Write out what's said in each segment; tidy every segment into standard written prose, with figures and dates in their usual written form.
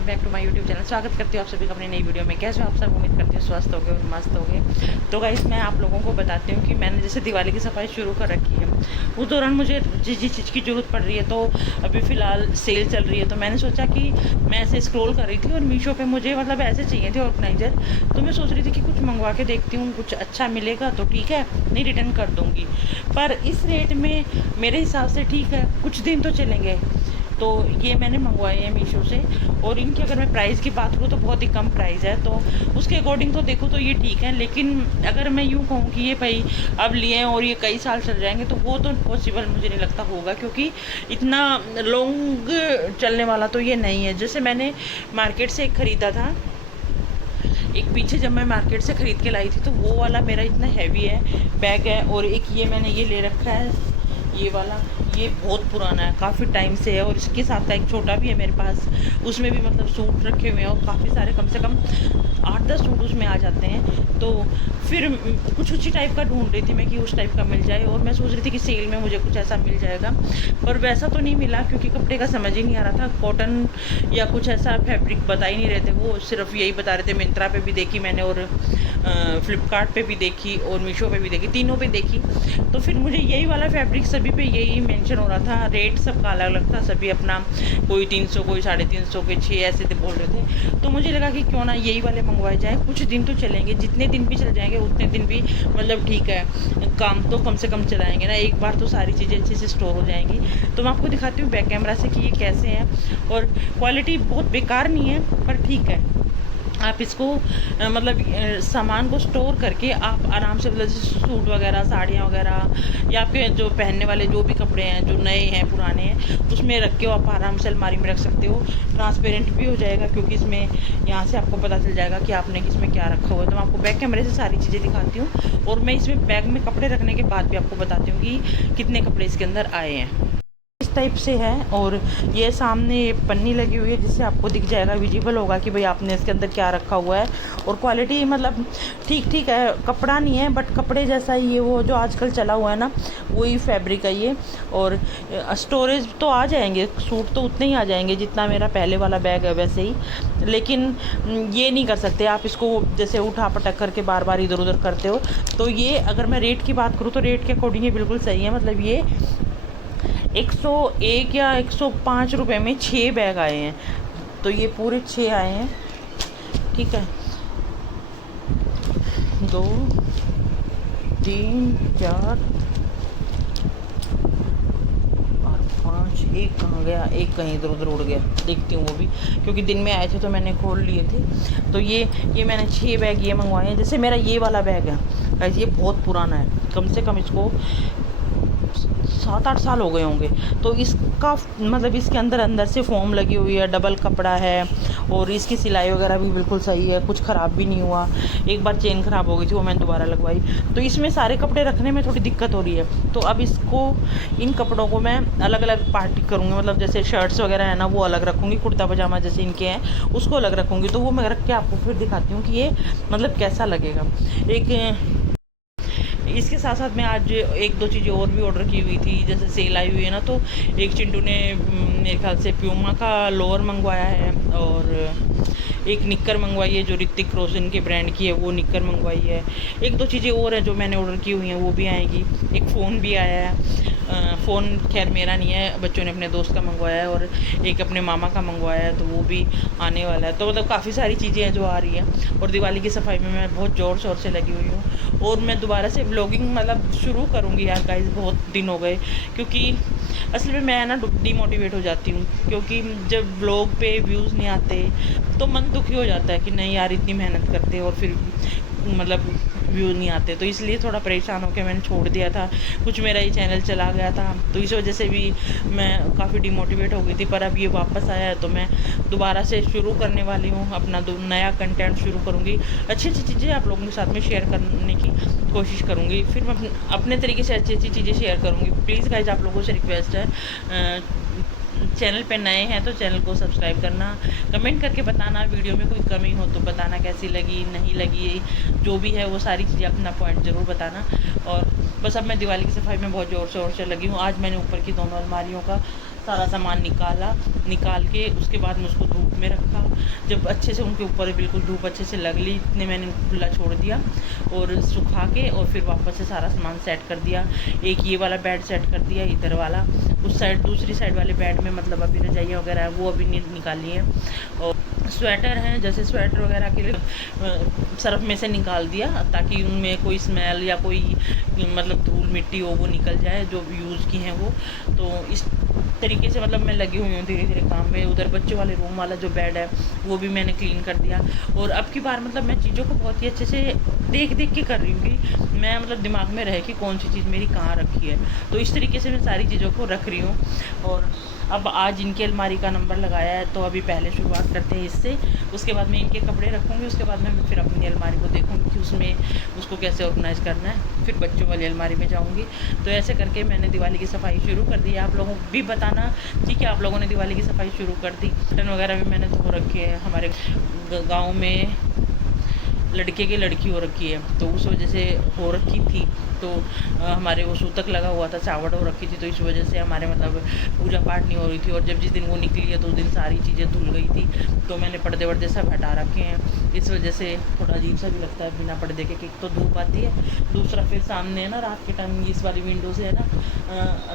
Welcome back to my YouTube channel. स्वागत करती हूँ आप सभी का अपनी नई वीडियो में। कैसे हो आप सब? उम्मीद करती हूँ स्वस्थ हो गए और मस्त हो गए। तो गाइस मैं आप लोगों को बताती हूँ कि मैंने जैसे दिवाली की सफाई शुरू कर रखी है, उस दौरान मुझे जिस चीज़ की ज़रूरत पड़ रही है, तो अभी फ़िलहाल सेल चल रही है, तो मैंने सोचा कि मैं ऐसे स्क्रॉल कर रही थी और मीशो पर मुझे मतलब ऐसे चाहिए थे ऑर्गेनाइज़र। तो मैं सोच रही थी कि कुछ मंगवा के देखती हूँ, कुछ अच्छा मिलेगा तो ठीक है, नहीं रिटर्न कर दूँगी। पर इस रेट में मेरे हिसाब से ठीक है, कुछ दिन तो चलेंगे। तो ये मैंने मंगवाए हैं मीशो से, और इनकी अगर मैं प्राइस की बात करूँ तो बहुत ही कम प्राइस है, तो उसके अकॉर्डिंग तो देखो तो ये ठीक है। लेकिन अगर मैं यूँ कहूँ कि ये भाई अब लिए हैं और ये कई साल चल जाएंगे, तो वो तो पॉसिबल मुझे नहीं लगता होगा, क्योंकि इतना लॉन्ग चलने वाला तो ये नहीं है। जैसे मैंने मार्केट से एक ख़रीदा था, एक पीछे जब मैं मार्केट से ख़रीद के लाई थी, तो वो वाला मेरा इतना हैवी है बैग है। और एक ये मैंने ये ले रखा है, ये वाला, ये बहुत पुराना है, काफ़ी टाइम से है। और इसके साथ का एक छोटा भी है मेरे पास, उसमें भी मतलब सूट रखे हुए हैं, और काफ़ी सारे, कम से कम 8-10 सूट उसमें आ जाते हैं। तो फिर कुछ उसी टाइप का ढूंढ रही थी मैं कि उस टाइप का मिल जाए, और मैं सोच रही थी कि सेल में मुझे कुछ ऐसा मिल जाएगा, पर वैसा तो नहीं मिला, क्योंकि कपड़े का समझ ही नहीं आ रहा था। कॉटन या कुछ ऐसा फैब्रिक बता ही नहीं रहे थे, वो सिर्फ यही बता रहे थे। मिंत्रा पे भी देखी मैंने, और फ्लिपकार्ट पे भी देखी, और मीशो पे भी देखी, तीनों पे देखी। तो फिर मुझे यही वाला फैब्रिक सभी पे यही मेंशन हो रहा था। रेट सबका अलग अलग था, सभी अपना, कोई 300, कोई 350 के 6 ऐसे थे बोल रहे थे। तो मुझे लगा कि क्यों ना यही वाले मंगवाए जाए, कुछ दिन तो चलेंगे, जितने दिन भी चल जाएंगे उतने दिन भी मतलब ठीक है, काम तो कम से कम चलाएंगे ना, एक बार तो सारी चीज़ें अच्छे से स्टोर हो जाएंगी। तो मैं आपको दिखाती हूँ बैक कैमरा से कि ये कैसे हैं, और क्वालिटी बहुत बेकार नहीं है, पर ठीक है। आप इसको मतलब सामान को स्टोर करके आप आराम से, मतलब जैसे सूट वगैरह, साड़ियाँ वगैरह, या आपके जो पहनने वाले जो भी कपड़े हैं, जो नए हैं पुराने हैं, उसमें रख के आप आराम से अलमारी में रख सकते हो। ट्रांसपेरेंट भी हो जाएगा, क्योंकि इसमें यहाँ से आपको पता चल जाएगा कि आपने किसमें क्या रखा हुआ है। तो मैं आपको बैक कैमरे से सारी चीज़ें दिखाती हूँ, और मैं इसमें बैग में कपड़े रखने के बाद भी आपको बताती हूँ कि कितने कपड़े इसके अंदर आए हैं। इस टाइप से है, और ये सामने पन्नी लगी हुई है, जिससे आपको दिख जाएगा, विजिबल होगा कि भाई आपने इसके अंदर क्या रखा हुआ है। और क्वालिटी मतलब ठीक ठीक है, कपड़ा नहीं है बट कपड़े जैसा ही है, वो जो आजकल चला हुआ है ना, वही फैब्रिक है ये। और स्टोरेज तो आ जाएंगे, सूट तो उतने ही आ जाएंगे जितना मेरा पहले वाला बैग है वैसे ही। लेकिन ये नहीं कर सकते आप इसको जैसे उठा पटक करके बार बार इधर उधर करते हो। तो ये अगर मैं रेट की बात करूँ तो रेट के अकॉर्डिंग ये बिल्कुल सही है। मतलब ये 101 या 105 रुपये में 6 बैग आए हैं, तो ये पूरे 6 आए हैं, ठीक है। 2 3 4 और 5, एक कहाँ गया, एक कहीं इधर उधर उड़ गया, देखती हूँ वो भी, क्योंकि दिन में आए थे तो मैंने खोल लिए थे। तो ये मैंने 6 बैग ये मंगवाए हैं। जैसे मेरा ये वाला बैग है, ये बहुत पुराना है, कम से कम इसको 7-8 साल हो गए होंगे। तो इसका मतलब इसके अंदर से फोम लगी हुई है, डबल कपड़ा है, और इसकी सिलाई वगैरह भी बिल्कुल सही है, कुछ ख़राब भी नहीं हुआ। एक बार चेन ख़राब हो गई थी, वो मैंने दोबारा लगवाई। तो इसमें सारे कपड़े रखने में थोड़ी दिक्कत हो रही है। तो अब इसको, इन कपड़ों को मैं अलग अलग पार्टी करूँगी, मतलब जैसे शर्ट्स वगैरह है ना, वो अलग रखूँगी, कुर्ता पजामा जैसे इनके हैं उसको अलग रखूँगी। तो वो मैं रख के आपको फिर दिखाती हूँ कि ये मतलब कैसा लगेगा। इसके साथ साथ मैं आज 1-2 चीज़ें और भी ऑर्डर की हुई थी, जैसे सेल आई हुई है ना, तो एक चिंटू ने मेरे ख्याल से प्यूमा का लोअर मंगवाया है, और एक निक्कर मंगवाई है जो ऋतिक रोशन के ब्रांड की है, वो निक्कर मंगवाई है। 1-2 चीज़ें और हैं जो मैंने ऑर्डर की हुई हैं, वो भी आएंगी। एक फ़ोन भी आया है, फ़ोन खैर मेरा नहीं है, बच्चों ने अपने दोस्त का मंगवाया है, और एक अपने मामा का मंगवाया है, तो वो भी आने वाला है। तो मतलब काफ़ी सारी चीज़ें हैं जो आ रही हैं। और दिवाली की सफाई में मैं बहुत ज़ोर शोर से लगी हुई हूँ, और मैं दोबारा से व्लॉगिंग मतलब शुरू करूँगी यार गाइस, बहुत दिन हो गए। क्योंकि असल में मैं ना डिमोटिवेट हो जाती हूँ, क्योंकि जब व्लॉग पे व्यूज़ नहीं आते तो मन दुखी हो जाता है कि नहीं यार, इतनी मेहनत करते और फिर मतलब व्यू नहीं आते। तो इसलिए थोड़ा परेशान होकर मैंने छोड़ दिया था, कुछ मेरा ये चैनल चला गया था, तो इस वजह से भी मैं काफ़ी डिमोटिवेट हो गई थी। पर अब ये वापस आया है, तो मैं दोबारा से शुरू करने वाली हूँ, अपना नया कंटेंट शुरू करूँगी। अच्छी अच्छी चीज़ें आप लोगों के साथ में शेयर करने की कोशिश करूँगी, फिर मैं अपने तरीके से अच्छी अच्छी चीज़ें शेयर करूँगी। प्लीज़ गाइज, आप लोगों से रिक्वेस्ट है, चैनल पे नए हैं तो चैनल को सब्सक्राइब करना, कमेंट करके बताना वीडियो में कोई कमी हो तो बताना, कैसी लगी नहीं लगी, जो भी है वो सारी चीज़ें अपना पॉइंट ज़रूर बताना। और बस अब मैं दिवाली की सफाई में बहुत ज़ोर शोर से लगी हूँ। आज मैंने ऊपर की दोनों अलमारियों का सारा सामान निकाल के उसके बाद मैं उसको धूप में रखा। जब अच्छे से उनके ऊपर बिल्कुल धूप अच्छे से लग ली, इतने मैंने उनको खुला छोड़ दिया और सुखा के और फिर वापस से सारा सामान सेट कर दिया। एक ये वाला बेड सेट कर दिया, इधर वाला, उस साइड दूसरी साइड वाले बेड में मतलब अभी रजाइयाँ वगैरह है वो अभी निकाली है। और स्वेटर हैं, जैसे स्वेटर वगैरह के लिए सर्फ में से निकाल दिया ताकि उनमें कोई स्मेल या कोई मतलब धूल मिट्टी हो वो निकल जाए जो यूज़ की हैं वो। तो इस तरीके से मतलब मैं लगी हुई हूँ धीरे धीरे काम में। उधर बच्चों वाले रूम वाला जो बेड है वो भी मैंने क्लीन कर दिया। और अब की बार मतलब मैं चीज़ों को बहुत ही अच्छे से देख के कर रही हूँ कि मैं मतलब दिमाग में रहे कि कौन सी चीज़ मेरी कहाँ रखी है। तो इस तरीके से मैं सारी चीज़ों को रख रही हूँ। और अब आज इनकी अलमारी का नंबर लगाया है तो अभी पहले शुरुआत करते हैं इससे, उसके बाद मैं इनके कपड़े रखूँगी, उसके बाद मैं फिर अपनी अलमारी को देखूँगी कि उसमें उसको कैसे ऑर्गेनाइज़ करना है, फिर बच्चों वाली अलमारी में जाऊँगी। तो ऐसे करके मैंने दिवाली की सफाई शुरू कर दी है। आप लोगों को भी बताना ठीक है, आप लोगों ने दिवाली की सफाई शुरू कर दी। बर्तन वगैरह भी मैंने धो रखे हैं। हमारे गाँव में लड़के की लड़की हो रखी है तो उस वजह से हो रखी थी, तो हमारे वो सूतक लगा हुआ था, चावड़ हो रखी थी, तो इस वजह से हमारे मतलब पूजा पाठ नहीं हो रही थी। और जब जिस दिन वो निकली है तो उस दिन सारी चीज़ें धुल गई थी, तो मैंने पर्दे वर्दे सब हटा रखे हैं। इस वजह से थोड़ा अजीब सा भी लगता है बिना पर्दे के, एक तो धूप आती है, दूसरा फिर सामने है ना रात के टाइम इस वाली विंडो से है ना,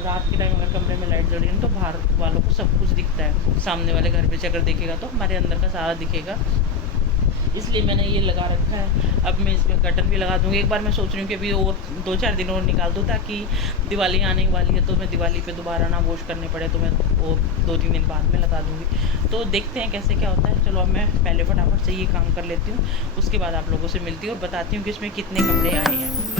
रात के टाइम अगर कमरे में लाइट जल रही है तो बाहर वालों को सब कुछ दिखता है। सामने वाले घर पे से अगर देखेगा तो हमारे अंदर का सारा दिखेगा, इसलिए मैंने ये लगा रखा है। अब मैं इसमें कर्टन भी लगा दूँगी। एक बार मैं सोच रही हूँ कि अभी और 2-4 दिन और निकाल दूँ ताकि दिवाली आने वाली है तो मैं दिवाली पे दोबारा ना वॉश करने पड़े, तो मैं वो 2-3 दिन बाद में लगा दूँगी। तो देखते हैं कैसे क्या होता है। चलो अब मैं पहले फटाफट से ये काम कर लेती हूँ, उसके बाद आप लोगों से मिलती हूँ और बताती हूँ कि इसमें कितने कपड़े आए हैं।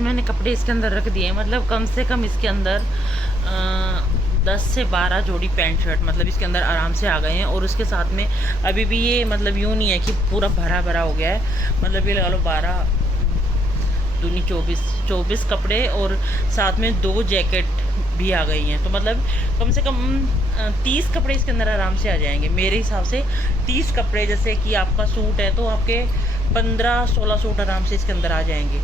मैंने कपड़े इसके अंदर रख दिए, मतलब कम से कम इसके अंदर 10 से 12 जोड़ी पैंट शर्ट मतलब इसके अंदर आराम से आ गए हैं। और उसके साथ में अभी भी ये मतलब यूँ नहीं है कि पूरा भरा भरा हो गया है, मतलब ये लगा लो 12 दूनी 24 कपड़े और साथ में 2 जैकेट भी आ गई हैं। तो मतलब कम से कम 30 कपड़े इसके अंदर आराम से आ जाएंगे मेरे हिसाब से। 30 कपड़े, जैसे कि आपका सूट है तो आपके 15-16 सूट आराम से इसके अंदर आ जाएंगे,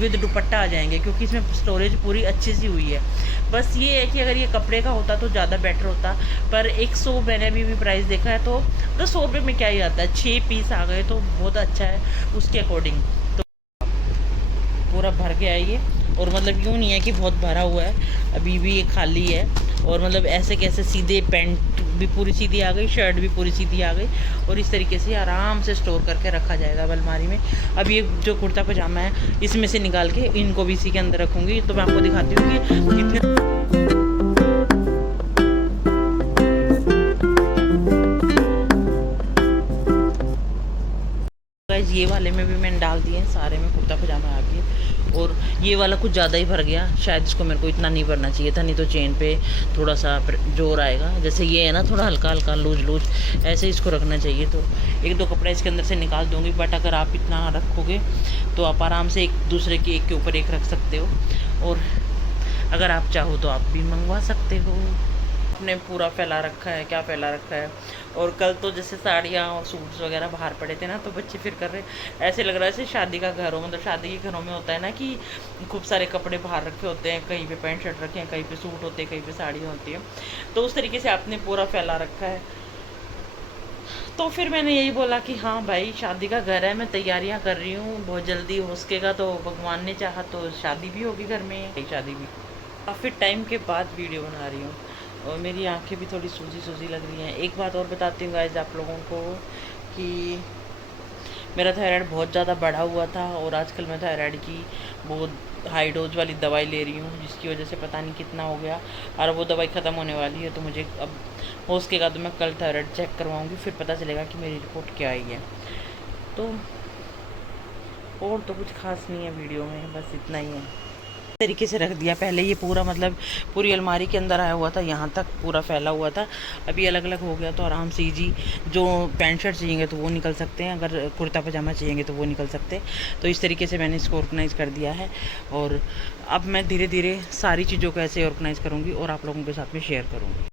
विद दुपट्टा आ जाएंगे, क्योंकि इसमें स्टोरेज पूरी अच्छी सी हुई है। बस ये है कि अगर ये कपड़े का होता तो ज़्यादा बेटर होता, पर 100 मैंने अभी भी प्राइस देखा है तो 100 रुपये में क्या ही आता है, 6 पीस आ गए तो बहुत अच्छा है उसके अकॉर्डिंग। तो पूरा भर गया है ये, और मतलब यूँ नहीं है कि बहुत भरा हुआ है, अभी भी ये खाली है। और मतलब ऐसे कैसे सीधे पैंट भी पूरी सीधी आ गई, शर्ट भी पूरी सीधी आ गई, और इस तरीके से आराम से स्टोर करके रखा जाएगा अलमारी में। अब ये जो कुर्ता पजामा है इसमें से निकाल के इनको भी इसी के अंदर रखूँगी, तो मैं आपको दिखाती हूँ कि कितने। ये वाले में भी मैंने डाल दिए हैं, सारे में कुर्ता पजामा आ गया। और ये वाला कुछ ज़्यादा ही भर गया, शायद इसको मेरे को इतना नहीं भरना चाहिए था, नहीं तो चेन पे थोड़ा सा जोर आएगा। जैसे ये है ना थोड़ा हल्का हल्का लूज ऐसे इसको रखना चाहिए। तो 1-2 कपड़े इसके अंदर से निकाल दूँगी, बट अगर आप इतना रखोगे तो आप आराम से एक दूसरे के एक के ऊपर एक रख सकते हो, और अगर आप चाहो तो आप भी मंगवा सकते हो। आपने पूरा फैला रखा है, क्या फैला रखा है। और कल तो जैसे साड़ियाँ और सूट्स वगैरह बाहर पड़े थे ना, तो बच्चे फिर कर रहे, ऐसे लग रहा है जैसे शादी का घर हो। मतलब शादी के घरों में होता है ना कि खूब सारे कपड़े बाहर रखे होते हैं, कहीं पे पैंट शर्ट रखे हैं, कहीं पे सूट होते हैं, कहीं पे साड़ियाँ होती हैं, तो उस तरीके से आपने पूरा फैला रखा है। तो फिर मैंने यही बोला कि हाँ भाई शादी का घर है, मैं तैयारियाँ कर रही हूँ, बहुत जल्दी हो सकेगा तो भगवान ने चाहा तो शादी भी होगी घर में, शादी भी। काफ़ी टाइम के बाद वीडियो बना रही हूँ और मेरी आंखें भी थोड़ी सूजी लग रही हैं। एक बात और बताती हूँ गाइस आप लोगों को कि मेरा थायराइड बहुत ज़्यादा बढ़ा हुआ था, और आजकल मैं थायराइड की बहुत हाई डोज वाली दवाई ले रही हूँ, जिसकी वजह से पता नहीं कितना हो गया, और वो दवाई ख़त्म होने वाली है। तो मुझे अब हो सकेगा तो मैं कल थायराइड चेक करवाऊँगी, फिर पता चलेगा कि मेरी रिपोर्ट क्या आई है। तो और तो कुछ खास नहीं है वीडियो में, बस इतना ही है। तरीके से रख दिया। पहले ये पूरा मतलब पूरी अलमारी के अंदर आया हुआ था, यहाँ तक पूरा फैला हुआ था। अभी अलग अलग हो गया तो आराम से जी जो पैंट शर्ट चाहिए तो वो निकल सकते हैं, अगर कुर्ता पजामा चाहिए तो वो निकल सकते हैं। तो इस तरीके से मैंने इसको ऑर्गेनाइज़ कर दिया है और अब मैं धीरे धीरे सारी चीज़ों को ऐसे ऑर्गेनाइज़ करूँगी और आप लोगों के साथ में शेयर करूँगी।